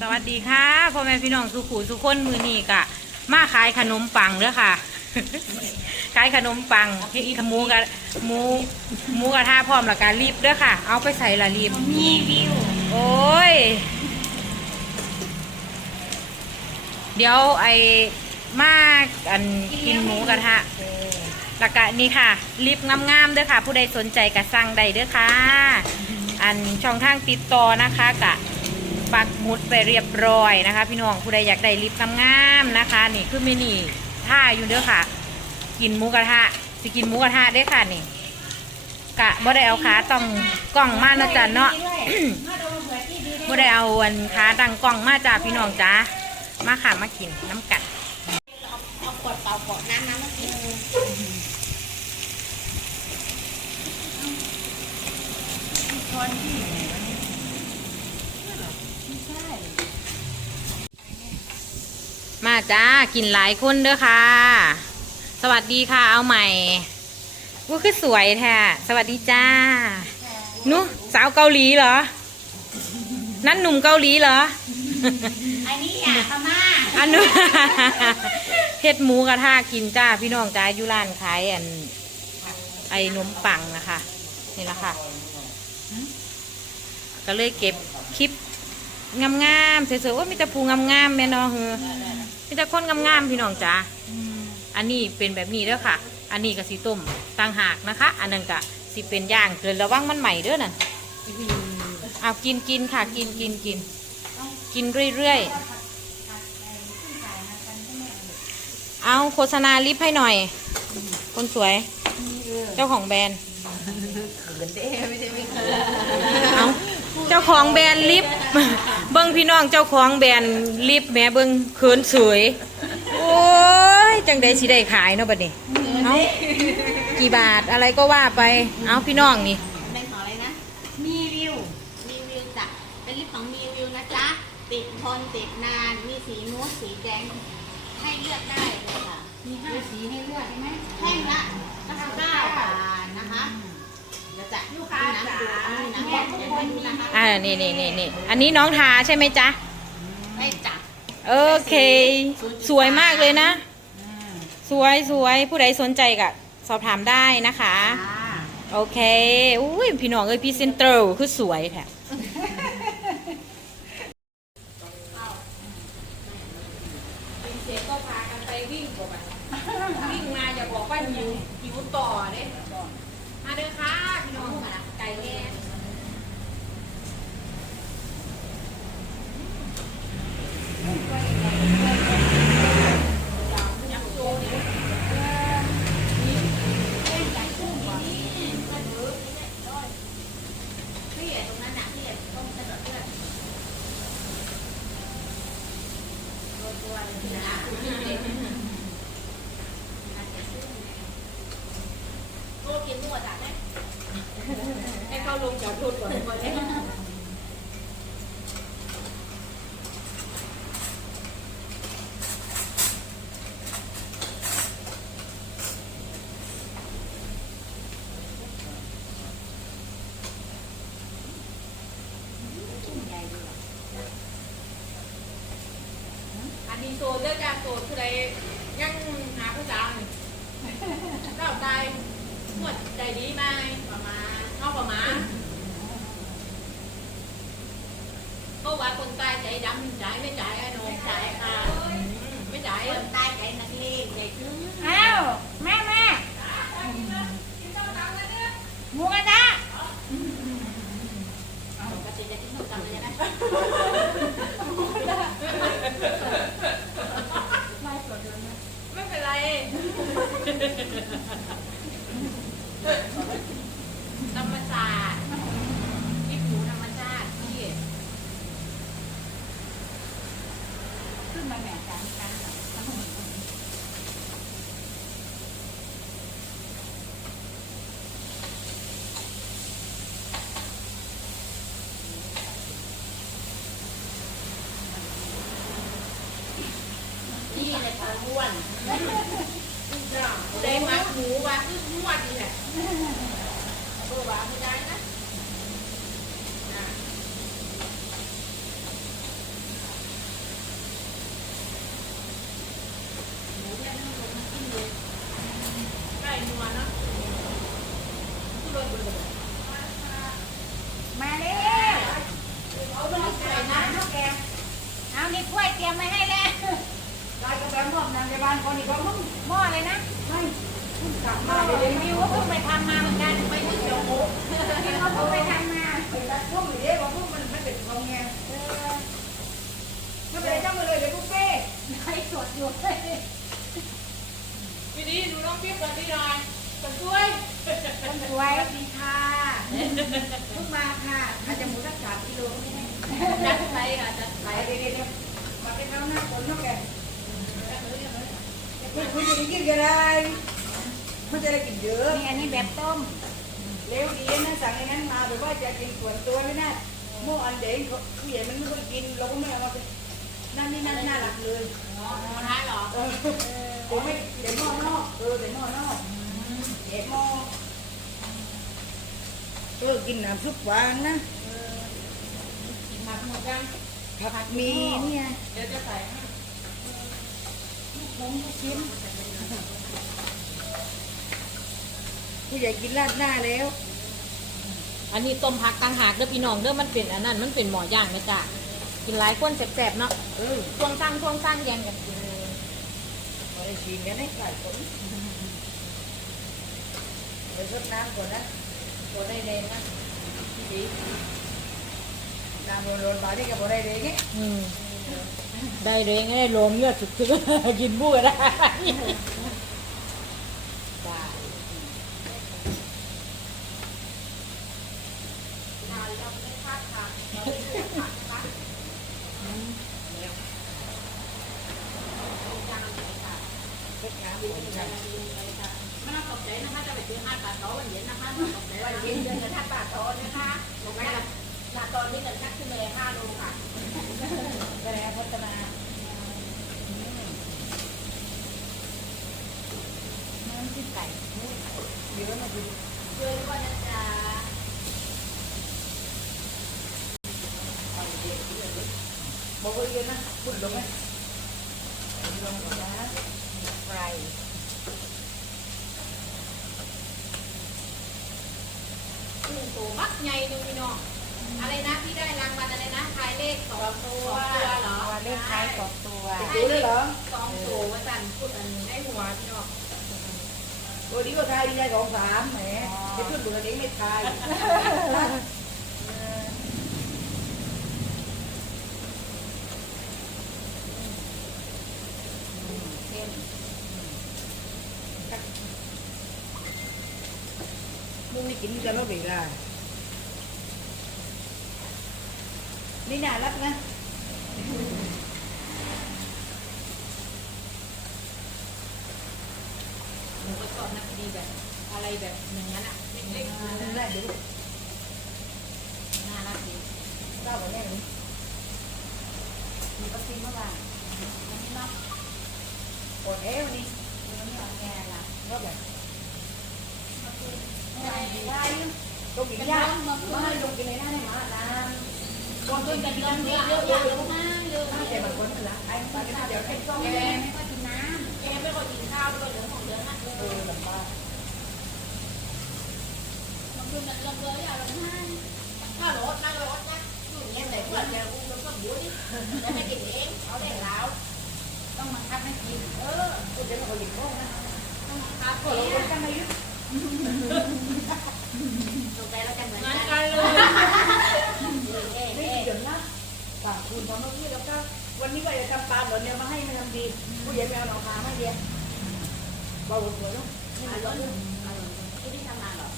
สวัสดีค่ะพ่อแม่พี่น้องสุขูสุขคนมือนี่กะมาขายขนมปังเด้อค่ะ ขายขนมปังที่อีหมูกะหมูหมูกระทะพร้อมและการรีบเด้อค่ะ เอาไปใส่ละรีบมีวิวโอ้ย เดี๋ยวไอ้มาอันกินหมูกระทะแล้วก็นี่ค่ะลิปงามๆเด้อค่ะ ผู้ใดสนใจก็สั่งได้เด้อค่ะ อันช่องทางติดต่อนะคะกะ ปักหมุดไปเรียบร้อยนะคะ พี่น้องผู้ใดอยากได้ลิปงามๆนะคะ นี่คือมินี่ท่าอยู่เด้อค่ะ กินหมูกระทะสิกินหมูกระทะเด้ค่ะนี่กะบ่ได้เอาขาต้องกล้องมาเนาะจ้ะเนาะบ่ได้เอาอันขาตั้งกล้องมาจ้าพี่น้องจ้ามาค่ะมากินน้ำกัดเอาขวดเปล่าขวดน้ำน้ำมากิน มาจ้ากินหลายคนเด้อค่ะ สวัสดีค่ะเอาใหม่ว่าคือสวยแท้สวัสดีจ้านุสาวเกาหลีเหรอ นั่นหนุ่มเกาหลีเหรอ อันนี้อะพม่าอันนู้นเฮ็ดหมูกระทะกินจ้าพี่น้องจ้าอยู่ร้านขายอันไอ้นมปังนะคะนี่ละค่ะ ก็เลยเก็บคลิปงามๆสวยๆว่ามีแต่ภูงามๆแม่น้องเฮือ มีแต่คนงามๆพี่น้องจ้าอันนี้เป็นแบบนี้เด้อค่ะ อันนี้ก็สีต้มต่างหากนะคะ อันนั้นก็สิเป็นย่างเกินระวังมันใหม่เด้อน่ะเอากินกินค่ะ กินกินกินกินเรื่อยๆ เอาโฆษณาลิฟต์ให้หน่อย คนสวย เจ้าของแบรนด์เอาเจ้าของแบรนด์ลิฟต์ เบิ้งพี่น้องเจ้าของแบรนด์ลิฟต์แหม่เบิ้งเขินสวย โอ้ย จังได้สิได้ขายเนาะบัดนี้เอากี่บาทอะไรก็ว่าไป เอาพี่น้องนี่เป็นของอะไรนะ มีวิว มีวิวจ้ะ เป็นลิปของมีวิวนะจ๊ะ ติดทนติดนาน มีสีนูดสีแดง ให้เลือกได้เลยค่ะ มีห้าสีให้เลือกใช่ไหมแท่งละ99บาทนะคะ เดี๋ยวจะลูกค้าจ๋าน้ำแข็งจะให้ดูนะคะอ่านี่นี่นี่นี่อันนี้น้องทาใช่ไหมจ๊ะได้จับโอเค สวยมากเลยนะ สวยสวยผู้ใดสนใจก็สอบถามได้นะคะอ่าโอเคอุ้ยพี่น้องเอ้ยพรี่เซนเตอร์คือสวยแท้เสียก็พากันไปวิ่งกว่าวิ่งมาอย่าบอกว่าหิวหิวต่อเด้มาเด้อค่ะพี่น้องค่ะไก่แห้งยักษ์โจนี่ พี่ตรงนั้นน่ะพี่ต้องกระโดดเลือดตัวตัวเลยนะโลกินหมดอะ ให้เข้าลงจอดรถก่อนก่อนเลย อันนี้โซนเลือกการโซนคืออะไรยังหาผู้จ้างเจ้าใจ หมดใจดีไหมประมาณนอกประมาณเพราะว่าคนตายใจดำใจไม่จ่ายไอ้หนมจ่ายค่ะ ไม่จ่ายคนใต้ใจนักเลงใจถึงอ้าวแม่แม่หมูกระทะปกติจะกินขนมปังเลยนะ ไม่เป็นไรธรรมศาสตร์ญี่ปุ่นธรรมชาติพี่ ขึ้นมาแม่จานจาน นี่เลยค่ะอ้วน ได้มัดหมูว่าคือหวดีแหละ เออว่าไม่ได้นะ เเอานี่ถ้วยเตรียมไว้ให้แล้ว ได้ก็แบบมอบนางในบ้านคนอีกก็มึง หม้อเลยนะ ไม่มึงกลับ หม้ มา อ เดี๋ยว รี นี้ วิวก็เพิ่งไปทำมาเหมือนกันไปถึงเดี๋ยวโอ้รีวิวก็เพิ่งไปทำมา ไอ้ตัดพวกอยู่เด้ว่าพวกมันมันเป็นของไงเออไม่เป็นไรจ้ามาเลยเดี๋ยวบุฟเฟ่ต์ ไลฟ์สดอยู่เลย พี่ดีดูน้องเปี๊ยกก่อนพี่หน่อยคนช่วย คนส วยสวัสดีค่ะเพิ่งมาค่ะ อาจจะหมูสักสามกิโลไม่ได้จัดไปค่ะจัดไปไปเดี๋ยวเดี๋ยวมาเป็นข้าวหน้าคนนอกแกมันคุยจะกินกันได้มันจะได้กินเยอะนี่อันนี้แบบต้ม เร็วดีนะสั่งอย่างนั้นมาแบบว่าจะกินส่วนตัวไม่ได้โม่อันเด็กผู้ใหญ่มันไม่ค่อยกินเราก็ไม่เอามาเป็นนั่นนี่นั่นน่ารักเลยอ๋อท้ายเหรอเออผมไม่เดี๋ยวหม้อนอกเออเดี๋ยวหม้อนอกเดี๋ยวหม้อเออกินน้ำซุปหวานนะกินผักหมดยังผักมีเนี่ยเดี๋ยวจะใส่ให้ผมลูกชิ้นผู้ใหญ่กินราดหน้าแล้ว อันนี้ต้มผักต่างหากเด้อพี่น้องเด้อมันเป็นอันนั้นมันเป็นหมอย่างนะจ๊ะกินหลายคนแสบๆเนาะเออทวงตั้งทวงตั้งแย่งกันกินเลยพอได้ชิมกันให้ไก่ผมเดี๋ยวรดน้ำก่อนนะ ตัวได้แดงนะพี่ดีน้ำร้อนๆมาที่กับตัวได้แดงเนี่ยอืมได้เลยไงได้ลมเลือดสุดๆกินบู้ก็ได้รดน้ำ กใจนะคะจะไปซื้อห้าปาโต๊ะวันเย็นนะคะตกใจวันเย็นเดือนกระทัดปากตอนะคะลงไปละลาตอนนี้กันชักขึ้นเลยห้าโลค่ะแสดงพัฒนาน้ำจิ้มไก่เดี๋ยวมาดูช่วยด้วยนะจ๊ะบอกเลยเย็นนะพูดลงไหมลงก่อนนะไฟ กุ้งตัวมักใหญ่ดูพี่น้องอะไรนะที่ได้รางวัลอะไรนะทายเลขสองตัวตัวเหรอ ตัวเลขท้าย สองตัวดูด้วยเหรอสองตัวว่าจันพูดอันให้หัวพี่น้องตัวนี้ก็ทายดีใจสองสามแหมจะขึ้นเบอร์นี้ไม่ทายมึงนี่กินจะแล้วเวลานี่น่ารักนะ หนูก็ชอบนักดีแบบ อะไร แบบอย่างนั้นอะเล็กๆนั่นแหละดูน่ารักดีเจ้าบอกแน่นี่มีปลาซิมเมื่อวานอันนี้เนาะปวดเอวนี่มันไม่ออกแกละรอบไหนใช่ได้ยังต้องกินยาไม่ต้องกินในหน้าในหมาน้ำคนต้นกันเยอะเยอะเยอะเยอะมากเร็วถ้าแต่บางคนละไอ้ปลาเดี๋ยวไอ้ต้องแกไม่ค่อยกินน้ำแกไม่ค่อยกินข้าวด้วยเหลืองของเหลืองอะเออแบบว่า คนมันเริ่มเลยอะเราให้ถ้ารถนั่งรถนะอยู่อย่างเงี้ยแต่เพื่อนแกอุ้มแล้วก็บิ้วดิแล้วให้กินเองเอาได้แล้วต้องบังคับให้กินเออพูดเดี๋ยวมันหยิบโค้นะต้องทำก็เอเรางคนกันมาเยอะสงใจเราจะเหมือนกันเอ๊ะนี่เอ๊ะเดี๋ยวนะฝากคุณทำเมื่อกี้แล้วก็วันนี้ก็จะทำปลาเดี๋ยวเนี่ยมาให้มันทำดีผู้ใหญ่แมวหนองคาไม่เดียวเบาหัวแล้วนี่อมันร่ร้ออยน ที่นี่ทำงานเหรอ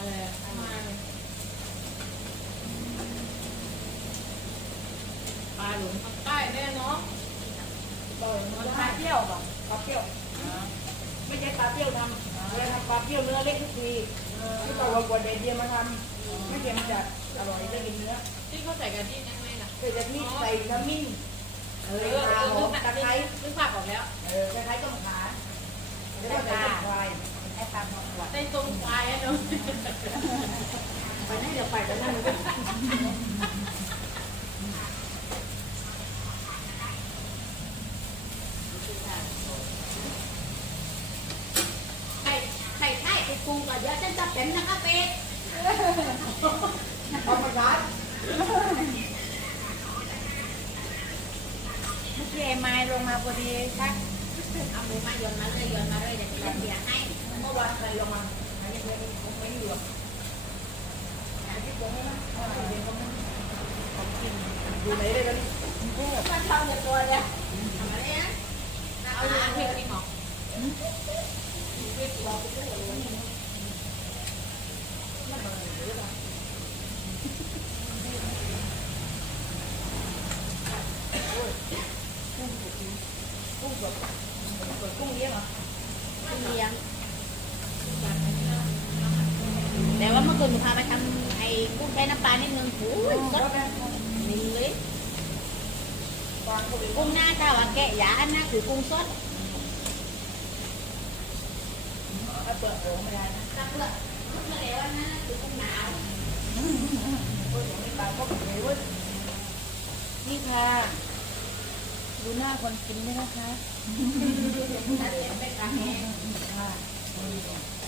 อะไรปลาหลุมใต้แน่เนาะเบามันหัวปลาเปรี้ยวป่ะปลาเปรี้ยวไม่ใช่ปลาเปรี้ยวทำเราทำปลาเปรี้ยวเนื้อเล็กทุกทีที่ต่อวันกว่าเดียมาทำไม่เค็มจัดอร่อยได้กินเนื้อที่เขาใส่กะทิยังไงล่ะใส่กะทิใส่ขมิ้นเออขาหอมตะไคร้นึกภาพออกแล้วเออตะไคร้ต้มขาแล้วก็ใส่ต้มควายไอ้ปลาหมกหวานในตรงปลายอะเนาะไปนั่นเดี๋ยวไปกันนั่นมันก็ไข่ไข่ไข่ไปปรุงก่อนเยอะจนจะเต็มนะคะเป็ดธรรมชาติลงมาพอดีค่ะเอาหมูมาโยนมาเลยโยนมาเลยเดี๋ยวจะเสียให้ เมื่อวานใครลงมาหายังไม่ผมไม่อยู่หรอกหาที่ผมไม่นะอ่าเดี๋ยวเขาไม่ของกินอยู่ไหนได้แล้วนี่กรุงเทพมาเช่าเงินตัวเลยทำอะไรนะเอาอยู่ที่นี่หมอกุ้งสดสดกุ้งเลี้ยงเหรอเลี้ยงแต่ว่าเมื่อคืนหนูพาไปทำไอ้กุ้งแช่น้ำปลาในเมืองโอ้ยสดนิ่มเลยฟางเขาเลยกุ้งหน้าถ้าว่าแกะยาอันนั้นคือกุ้งสดถ้าเปิดโอ่งไม่ได้นะถ้าเพื่อเพื่อแล้วอันนั้นคือกุ้งหนาวเปิดโอ่งไม่ตายก็ไม่เว้ยนี่ค่ะดูหน้าคนกินไหมนะ คะถ้าเรียนไปกลางแห้งไม่ได้ก่อนเดี๋ยวเขาจะได้เห็นมาแล้วจะอยากกินอย่างเดียวไปหลายคนจะไปไหนก็กินหรือว่านี่ก็นี่ก็แต่ว่าเอาไปเป็นหน่วยบูกันนะเออ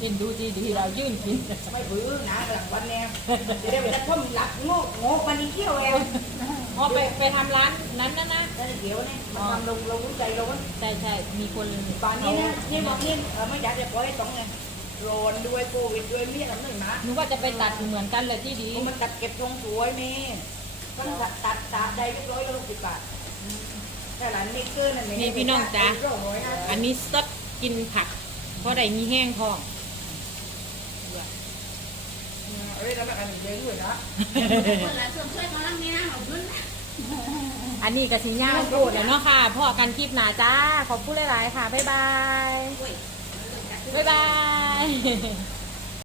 กินดูดีดีเรายื่นกินไม่บื้อนะหลังวันแนวจะได้ไปรับพ่มหลับโง่โง่มันนี่เที่ยวเองอ๋อไปไปทำร้านนั้นนะนะแล้วเดี๋ยวเนี่ยมันทำลงลงรู้ใจลงใช่ใช่มีคนตอนนี้นะนี่มองนี่เออไม่อยากจะปล่อยให้ต้องไง โรนด้วยโควิดด้วยเมียทำหนึ่งนะหนูว่าจะไปตัดเหมือนกันเลยที่ดีมันตัดเก็บทรงสวยนี่ก็ตัดตัดตาใดเรียบร้อยแล้วหกสิบบาทแต่หลานนี่เกินอันนี้นี่พี่น้องจ๊ะร้อยห้าสิบอันนี้สดกินผักเพราะใดมีแห้งท้องเอ้ยแล้วมันอันนี้เยอะอยู่นะคนละส่วนช่วยเขาลังนี้นะของพื้นอันนี้กับสิญญาโกรธเนาะค่ะพ่อกันคลิปหนาจ้า ขอบคุณหลาย ๆ ค่ะ บ๊ายบาย 拜拜。